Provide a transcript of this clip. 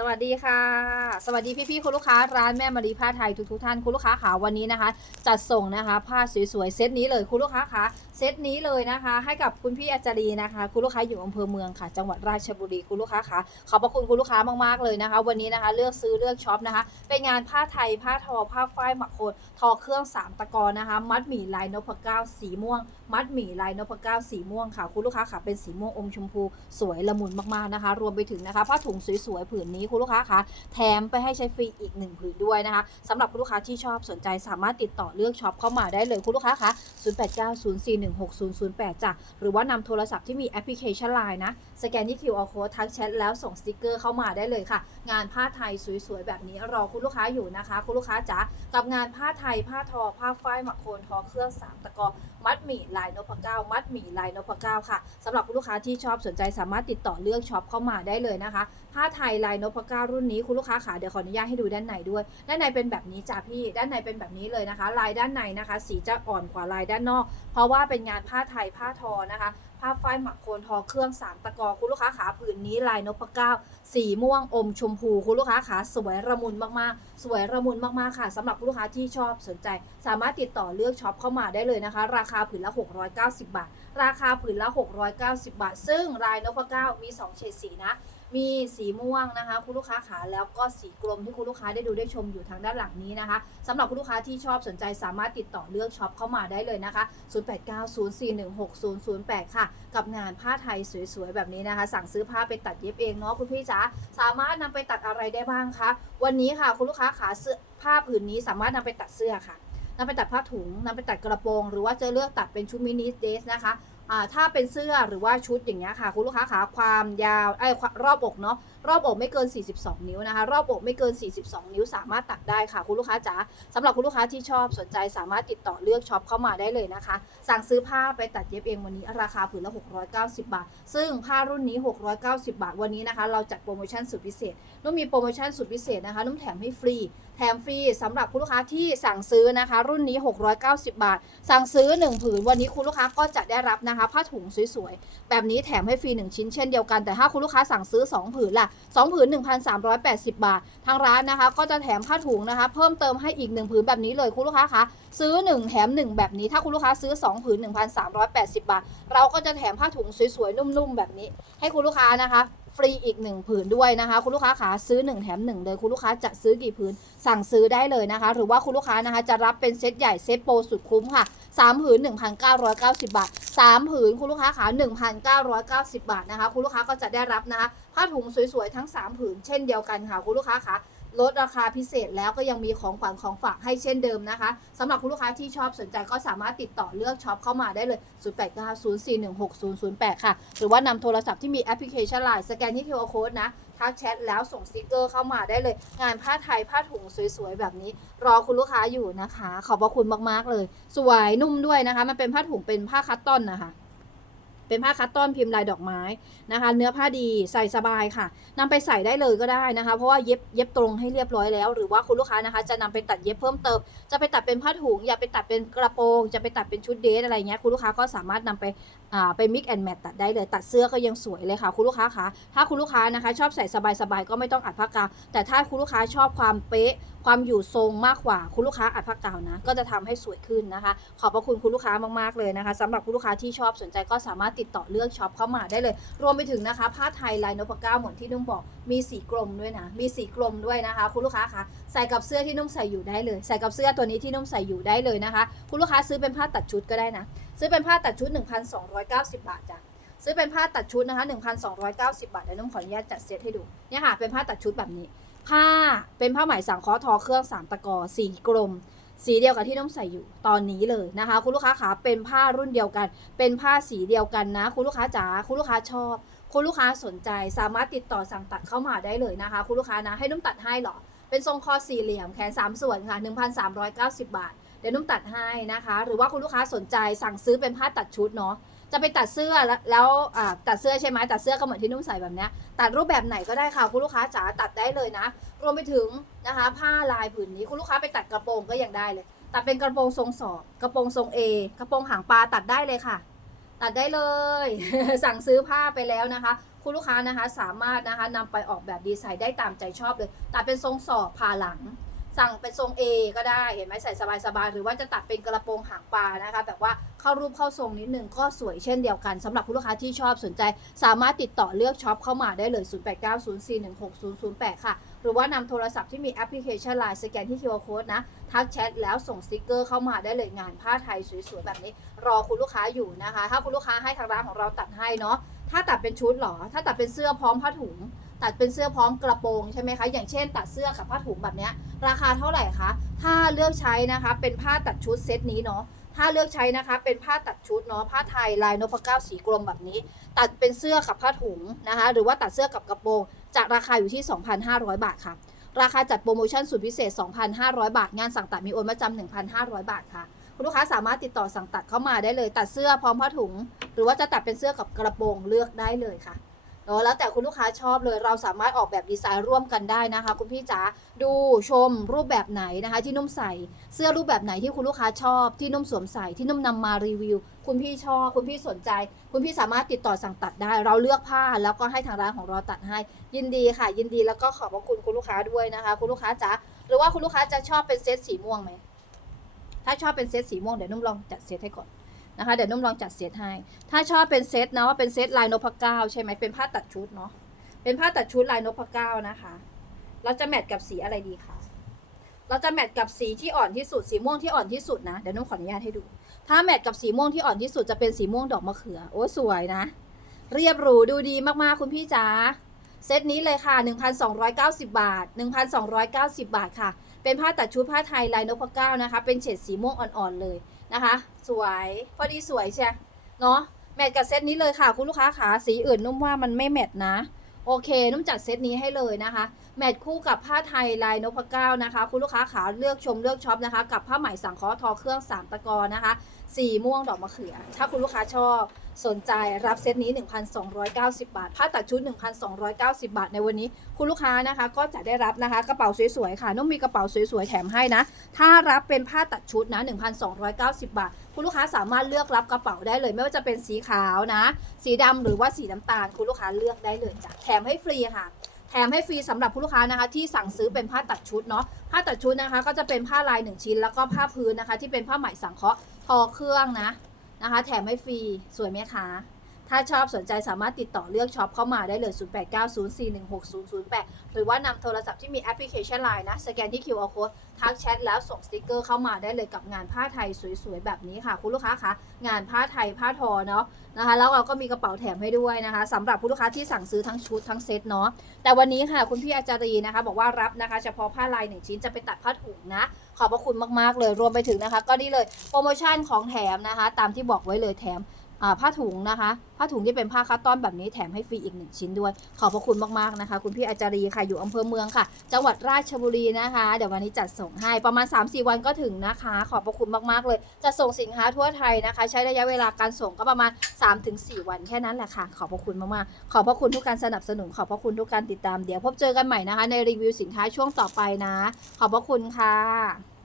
สวัสดีค่ะ สวัสดีพี่ๆคุณลูกค้าร้านแม่มารีผ้าไทยทุกๆท่านคุณลูกค้าขาวันนี้นะคะ จัดส่งนะคะ ผ้าสวยๆเซตนี้เลยคุณลูกค้าคะเซตนี้เลยนะคะ ให้กับคุณพี่อาจารีนะคะ คุณลูกค้าอยู่อำเภอเมืองค่ะ จังหวัดราชบุรีคุณลูกค้าคะขอบพระคุณคุณลูกค้ามากๆเลยนะคะ วันนี้นะคะ เลือกซื้อเลือกช็อปนะคะเป็นงานผ้าไทยผ้าทอผ้าฝ้ายหมักโคนทอเครื่องสามตะกอนนะคะ มัดหมี่ลายนพเก้าสีม่วง มัดหมี่ลายนพเก้าสีม่วงค่ะ คุณลูกค้าค่ะเป็นสีม่วงอมชมพูสวยละมุนมากๆนะคะ รวมไปถึงนะคะ ผ้าถุงสวยๆผืนนี้คุณลูกค้าคะแถมไปให้ใช้ฟรีอีกหนึ่งผืนด้วยนะคะสำหรับคุณลูกค้าที่ชอบสนใจสามารถติดต่อเลือกช็อปเข้ามาได้เลยคุณลูกค้าคะ0890416008 จ้ะ หรือว่านำโทรศัพท์ที่มีแอปพลิเคชัน Line นะ สแกนที่ QR code ทักแชทแล้วส่งสติกเกอร์เข้ามาได้เลยค่ะ งานผ้าไทยสวยๆ แบบนี้รอคุณลูกค้าอยู่นะคะ คุณลูกค้าจ๋ากับงานผ้าไทย ผ้าทอ ผ้าฝ้ายหมักโคนทอเครื่องสามตะกอมัดหมี่ลายนพเก้ามัดหมี่ลายนพเก้าค่ะสำหรับคุณลูกค้าที่ชอบสนใจสามารถติดต่อเลือกช็อปเข้ามาได้เลยนะคะ ผ้าไทยลายนพเก้ารุ่นนี้คุณลูกค้าขาเดี๋ยวขออนุญาตให้ดูด้านในด้วย ด้านในเป็นแบบนี้จ้ะพี่ด้านในเป็นแบบนี้เลยนะคะ ลายด้านในนะคะ สีจะอ่อนกว่าลายด้านนอก เพราะว่าเป็นงานผ้าไทยผ้าทอนะคะผ้าฝ้ายหมักโคนทอเครื่องสามตะกอคุณลูกค้าขาผืนนี้ลายนพเก้าสีม่วงอมชมพูคุณลูกค้าขาสวยระมุนมากๆ สวยระมุนมากๆค่ะสำหรับคุณลูกค้าที่ชอบสนใจ สามารถติดต่อเลือกช็อปเข้ามาได้เลยนะคะ ราคาผืนละ 690 บาท ราคาผืนละ 690 บาท ซึ่งลายนพเก้ามี 2 เฉดสีนะ มีสีม่วงนะคะ คุณลูกค้าขาแล้วก็สีกลมที่คุณลูกค้าได้ดูได้ชมอยู่ทางด้านหลังนี้นะคะสำหรับคุณลูกค้าที่ชอบสนใจสามารถติดต่อเลือกช็อปเข้ามาได้เลยนะคะ 0890416008 ค่ะ กับงานผ้าไทยสวยๆ แบบนี้นะคะ สั่งซื้อผ้าไปตัดเย็บเองเนาะคุณพี่จ๋าสามารถนำไปตัดอะไรได้บ้างคะวันนี้ค่ะคุณลูกค้าขาเสื้อผ้าผืนนี้สามารถนำไปตัดเสื้อค่ะนำไปตัดผ้าถุงนำไปตัดกระโปรง หรือว่าจะเลือกตัดเป็นชุดมินิเดรสนะคะ ถ้าเป็นเสื้อหรือว่าชุดอย่างเงี้ยค่ะ คุณลูกค้าขาความยาวไอ้รอบอกเนาะ รอบอกไม่เกิน 42 นิ้วนะคะ รอบอกไม่เกิน 42 นิ้ว สามารถตัดได้ค่ะ คุณลูกค้าจ๋าสำหรับคุณลูกค้าที่ชอบสนใจสามารถติดต่อเลือกช็อปเข้ามาได้เลยนะคะ สั่งซื้อผ้าไปตัดเย็บเองวันนี้ราคาผืนละ 690 บาท ซึ่งผ้ารุ่นนี้ 690 บาทวันนี้นะคะ เราจัดโปรโมชั่นสุดพิเศษนุ่มมีโปรโมชั่นสุดพิเศษนะคะนุ่มแถมให้ฟรีแถมฟรีสำหรับคุณลูกค้าที่สั่งซื้อนะคะ รุ่นนี้ 690 บาท สั่งซื้อ 1 ผืน วันนี้คุณลูกค้าก็จะได้รับนะคะ ผ้าถุงสวยๆ แบบนี้แถมให้ฟรี 1 ชิ้นเช่นเดียวกันแต่ถ้าคุณลูกค้าสั่งซื้อ 2 ผืนล่ะ2ผืน 1,380 บาท ทางร้านนะคะ ก็จะแถมผ้าถุงนะคะ เพิ่มเติมให้อีก 1 ผืนแบบนี้เลยคุณลูกค้าคะซื้อ 1 แถม 1 แบบนี้ ถ้าคุณลูกค้าซื้อ 2 ผืน 1,380 บาท เราก็จะแถมผ้าถุงสวยๆ นุ่มๆ แบบนี้ ให้คุณลูกค้านะคะ ฟรีอีก 1 ผืนด้วยนะคะ คุณลูกค้าขาซื้อ 1 แถม 1 เลย คุณลูกค้าจะซื้อกี่ผืน สั่งซื้อได้เลยนะคะ หรือว่าคุณลูกค้านะคะจะรับเป็นเซตใหญ่เซตโปรสุดคุ้มค่ะ 3 ผืน 1,990 บาท 3 ผืนคุณลูกค้าขา1,990 บาทนะคะ คุณลูกค้าก็จะได้รับนะคะผ้าถุงสวยๆทั้ง 3 ผืนเช่นเดียวกันค่ะคุณลูกค้าขา ลดราคาพิเศษแล้วก็ยังมีของขวัญของฝากให้เช่นเดิมนะคะสำหรับคุณลูกค้าที่ชอบสนใจก็สามารถติดต่อเลือกช็อปเข้ามาได้เลย 0890416008 ค่ะ หรือว่านำโทรศัพท์ที่มีแอปพลิเคชัน Line สแกนที่ QR Code นะทักแชทแล้วส่งสติกเกอร์เข้ามาได้เลย งานผ้าไทยผ้าถุงสวยๆ แบบนี้ รอคุณลูกค้าอยู่นะคะ ขอบพระคุณมากๆเลย สวยนุ่มด้วยนะคะ มันเป็นผ้าถุงเป็นผ้าคัตตอนนะคะ เป็นผ้าคัตตอนพิมพ์ลายดอกไม้นะคะ เนื้อผ้าดีใส่สบายค่ะนำไปใส่ได้เลยก็ได้นะคะ เพราะว่าเย็บเย็บตรงให้เรียบร้อยแล้ว หรือว่าคุณลูกค้านะคะ จะนำไปตัดเย็บเพิ่มเติม จะไปตัดเป็นผ้าถุง อยากไปตัดเป็นกระโปรง จะไปตัดเป็นชุดเดรสอะไรเงี้ยคุณลูกค้าก็สามารถนำไป ไปมิกแอนแมทตัดได้เลย ตัดเสื้อก็ยังสวยเลยค่ะคุณลูกค้าคะถ้าคุณลูกค้านะคะชอบใส่สบายๆก็ไม่ต้องอัดผ้ากาวแต่ถ้าคุณลูกค้าชอบความเป๊ะ ความอยู่ทรงมากกว่าคุณลูกค้าอัดผ้ากาวนะ ก็จะทำให้สวยขึ้นนะคะ ขอบพระคุณคุณลูกค้ามากๆเลยนะคะสำหรับคุณลูกค้าที่ชอบสนใจก็สามารถติดต่อเลือกช็อปเข้ามาได้เลย รวมไปถึงนะคะ ผ้าไทยลายนพเก้าเหมือนที่นุ่มบอก มีสีกลมด้วยนะ มีสีกลมด้วยนะคะ คุณลูกค้าคะใส่กับเสื้อที่นุ่มใส่อยู่ได้เลย ใส่กับเสื้อตัวนี้ที่นุ่มใส่อยู่ได้เลยนะคะ คุณลูกค้าซื้อเป็นผ้าตัดชุดก็ได้นะ ซื้อเป็นผ้าตัดชุด 1,290 บาทจ้ะซื้อเป็นผ้าตัดชุดนะคะ 1,290 บาทเดี๋ยวนุ่มขออนุญาตจัดเซตให้ดูเนี่ยค่ะเป็นผ้าตัดชุดแบบนี้ ผ้าเป็นผ้าไหมสังเคราะห์ทอเครื่องสามตะกอสีกลมสีเดียวกับที่น้องใส่อยู่ตอนนี้เลยนะคะ คุณลูกค้าขาเป็นผ้ารุ่นเดียวกัน เป็นผ้าสีเดียวกันนะ คุณลูกค้าจ๋าคุณลูกค้าชอบ คุณลูกค้าสนใจสามารถติดต่อสั่งตัดเข้ามาได้เลยนะคะ คุณลูกค้านะให้นุ่มตัดให้เหรอเป็นทรงคอสี่เหลี่ยมแขน3ส่วนค่ะ 1,390 บาท เดี๋ยวนุ่มตัดให้นะคะ หรือว่าคุณลูกค้าสนใจสั่งซื้อเป็นผ้าตัดชุดเนาะจะไปตัดเสื้อแล้วตัดเสื้อใช่ไหมตัดเสื้อก็เหมือนที่นุ่มใส่แบบนี้ตัดรูปแบบไหนก็ได้ค่ะคุณลูกค้าจ๋าตัดได้เลยนะ รวมไปถึงนะคะ ผ้าลายผืนนี้คุณลูกค้าไปตัดกระโปรงก็ยังได้เลย ตัดเป็นกระโปรงทรงศอกกระโปรงทรงเอกระโปรงหางปลาตัดได้เลยค่ะ ตัดได้เลย สั่งซื้อผ้าไปแล้วนะคะ คุณลูกค้านะคะสามารถนะคะนำไปออกแบบดีไซน์ได้ตามใจชอบเลย ตัดเป็นทรงศอกผ่าหลัง สั่งเป็นทรง A ก็ได้ เห็นไหมใส่สบายๆ หรือว่าจะตัดเป็นกระโปรงหางปลานะคะ แบบว่าเข้ารูปเข้าทรงนิดนึงก็สวยเช่นเดียวกันสำหรับคุณลูกค้าที่ชอบสนใจ สามารถติดต่อเลือกช็อปเข้ามาได้เลย 0890416008 ค่ะ หรือว่านำโทรศัพท์ที่มีแอปพลิเคชัน Line สแกนที่ QR Code นะ ทักแชทแล้วส่งสติกเกอร์เข้ามาได้เลยงานผ้าไทยสวยๆ แบบนี้ รอคุณลูกค้าอยู่นะคะ ถ้าคุณลูกค้าให้ทางร้านของเราตัดให้เนาะถ้าตัดเป็นชุดหรอ ถ้าตัดเป็นเสื้อพร้อมผ้าถุง ตัดเป็นเสื้อพร้อมกระโปรงใช่ไหมคะ อย่างเช่น ตัดเสื้อกับผ้าถุงแบบนี้ราคาเท่าไหร่คะ ถ้าเลือกใช้นะคะเป็นผ้าตัดชุดเซตนี้เนาะ ถ้าเลือกใช้นะคะเป็นผ้าตัดชุดเนาะ ผ้าไทยลายนพเก้าสีกลมแบบนี้ ตัดเป็นเสื้อกับผ้าถุงนะคะ หรือว่าตัดเสื้อกับกระโปรงจะราคาอยู่ที่ 2,500 บาทค่ะ ราคาจัดโปรโมชั่นสุดพิเศษ 2,500 บาท งานสั่งตัดมีโอนมาจำ1,500 บาทค่ะคุณลูกค้าสามารถติดต่อสั่งตัดเข้ามาได้เลย ตัดเสื้อพร้อมผ้าถุง หรือว่าจะตัดเป็นเสื้อกับกระโปรงเลือกได้เลยค่ะ เนอะแล้วแต่คุณลูกค้าชอบเลยเราสามารถออกแบบดีไซน์ร่วมกันได้นะคะ คุณพี่จ๋าดูชมรูปแบบไหนนะคะ ที่นุ่มใส่เสื้อรูปแบบไหนที่คุณลูกค้าชอบ ที่นุ่มสวมใส่ที่นุ่มนำมารีวิว คุณพี่ชอบ คุณพี่สนใจ คุณพี่สามารถติดต่อสั่งตัดได้ เราเลือกผ้าแล้วก็ให้ทางร้านของเราตัดให้ ยินดีค่ะ ยินดีแล้วก็ขอบพระคุณคุณลูกค้าด้วยนะคะ คุณลูกค้าจ๋าหรือว่าคุณลูกค้าจะชอบเป็นเซตสีม่วงไหมถ้าชอบเป็นเซตสีม่วงเดี๋ยวนุ่มลองจัดเซตให้ก่อน นะคะ เดี๋ยวนุ่มลองจัดเซตให้ ถ้าชอบเป็นเซตนะว่าเป็นเซตลายนพเก้าใช่ไหมเป็นผ้าตัดชุดเนาะ เป็นผ้าตัดชุดลายนพเก้านะคะ เราจะแมทกับสีอะไรดีคะ เราจะแมทกับสีที่อ่อนที่สุด สีม่วงที่อ่อนที่สุดนะ เดี๋ยวนุ่มขออนุญาตให้ดู ถ้าแมทกับสีม่วงที่อ่อนที่สุดจะเป็นสีม่วงดอกมะเขือ โอ้สวยนะ เรียบหรูดูดีมากๆคุณพี่จ๋า เซตนี้เลยค่ะ 1,290 บาท 1,290 บาทค่ะ เป็นผ้าตัดชุดผ้าไทยลายนพเก้านะคะ เป็นเฉดสีม่วงอ่อนๆเลย นะคะ สวยพอดีสวยใช่เนาะแมทกับเซตนี้เลยค่ะคุณลูกค้าขาสีอื่นนุ่มว่ามันไม่แมทนะ โอเค นุ่มจัดเซตนี้ให้เลยนะคะ แมทคู่กับผ้าไทยลายนพเก้านะคะ คุณลูกค้าขาเลือกชมเลือกช็อปนะคะ กับผ้าไหมสังเคราะห์ทอเครื่องสามตะกอนะคะ สีม่วงดอกมะเขือ ถ้าคุณลูกค้าชอบ สนใจรับเซตนี้ 1,290 บาท ผ้าตัดชุด 1,290 บาทในวันนี้ คุณลูกค้านะคะก็จะได้รับนะคะกระเป๋าสวยๆค่ะนุ่มมีกระเป๋าสวยๆแถมให้นะ ถ้ารับเป็นผ้าตัดชุดนะ 1,290 บาท คุณลูกค้าสามารถเลือกรับกระเป๋าได้เลย ไม่ว่าจะเป็นสีขาวนะ สีดำหรือว่าสีน้ำตาล คุณลูกค้าเลือกได้เลยจ้ะแถมให้ฟรีค่ะแถมให้ฟรีสำหรับผู้ลูกค้านะคะที่สั่งซื้อเป็นผ้าตัดชุดเนาะผ้าตัดชุดนะคะ ก็จะเป็นผ้าลายหนึ่งชิ้น แล้วก็ผ้าพื้นนะคะ ที่เป็นผ้าไหมสังเคราะห์ทอเครื่องนะ นะคะ แถมให้ฟรี สวยไหมคะ ถ้าชอบสนใจสามารถติดต่อเลือกช็อปเข้ามาได้เลย 0890416008 หรือว่านำโทรศัพท์ที่มีแอปพลิเคชัน Line นะ สแกนที่ QR Code ทักแชทแล้วส่งสติกเกอร์เข้ามาได้เลยกับงานผ้าไทยสวยๆ แบบนี้ค่ะ คุณลูกค้าคะงานผ้าไทยผ้าทอเนาะนะคะ แล้วเราก็มีกระเป๋าแถมให้ด้วยนะคะสำหรับผู้ลูกค้าที่สั่งซื้อทั้งชุดทั้งเซตเนาะแต่วันนี้ค่ะคุณพี่อาจารีนะคะ บอกว่ารับนะคะ เฉพาะผ้าลายหนึ่งชิ้นจะไปตัดผ้าถุงนะขอบพระคุณมากๆเลยรวมไปถึงนะคะ ก็นี่เลยโปรโมชั่นของแถมนะคะ ตามที่บอกไว้เลยแถม ผ้าถุงนะคะ ผ้าถุงที่เป็นผ้าคัตตอนแบบนี้แถมให้ฟรีอีกหนึ่งชิ้นด้วย ขอบพระคุณมากๆนะคะ คุณพี่อาจารีค่ะอยู่อำเภอเมืองค่ะ จังหวัดราชบุรีนะคะ เดี๋ยววันนี้จัดส่งให้ประมาณ 3-4 วันก็ถึงนะคะ ขอบพระคุณมากๆเลย จะส่งสินค้าทั่วไทยนะคะ ใช้ระยะเวลาการส่งก็ประมาณ 3-4 วันแค่นั้นแหละค่ะ ขอบพระคุณมากๆ ขอบพระคุณทุกการสนับสนุน ขอบพระคุณทุกการติดตาม เดี๋ยวพบเจอกันใหม่นะคะ ในรีวิวสินค้าช่วงต่อไปนะ ขอบพระคุณค่ะ